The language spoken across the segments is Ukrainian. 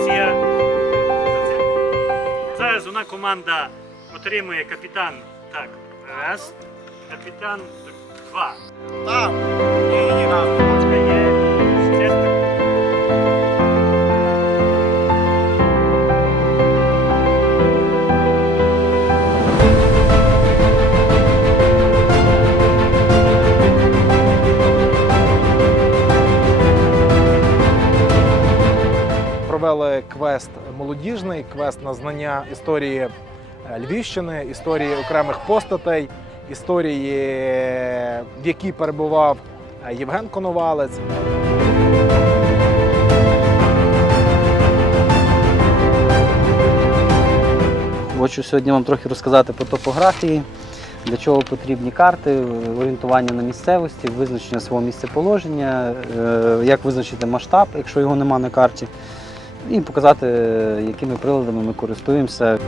Грація. Зараз вона команда отримує капітан. Так, раз. Капітан два. Там. Квест молодіжний, квест на знання історії е, Львівщини, історії окремих постатей, історії, в якій перебував е, Євген Коновалець. Хочу сьогодні вам трохи розказати по топографії, для чого потрібні карти, орієнтування на місцевості, визначення свого місцеположення, е, як визначити масштаб, якщо його нема на карті, і показати, якими приладами ми користуємося.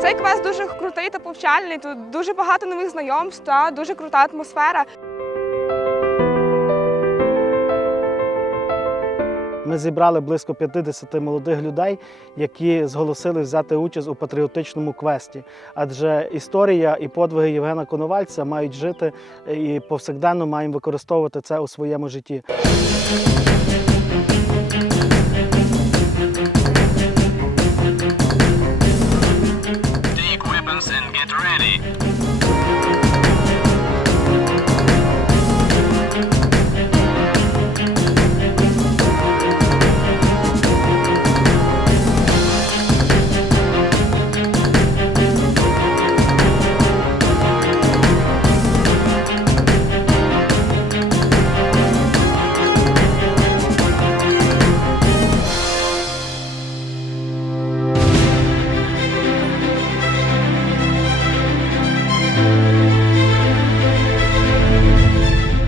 Цей квест дуже крутий та повчальний. Тут дуже багато нових знайомств та дуже крута атмосфера. Ми зібрали близько 50 молодих людей, які зголосили взяти участь у патріотичному квесті. Адже історія і подвиги Євгена Коновальця мають жити і повсякденно маємо використовувати це у своєму житті.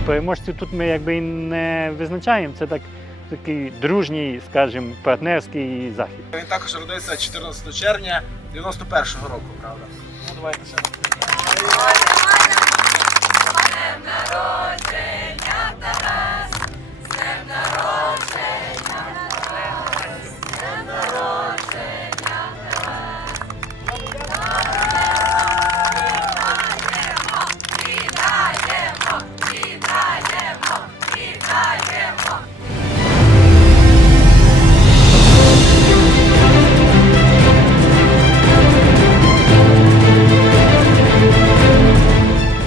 Переможців тут ми якби і не визначаємо. Це так такий дружній, скажімо, партнерський захід. Він також родився 14 червня 91-го року, правда? Ну, давайте ще.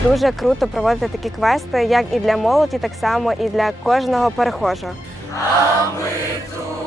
Дуже круто проводити такі квести, як і для молоді, так само і для кожного перехожого. А ми Україну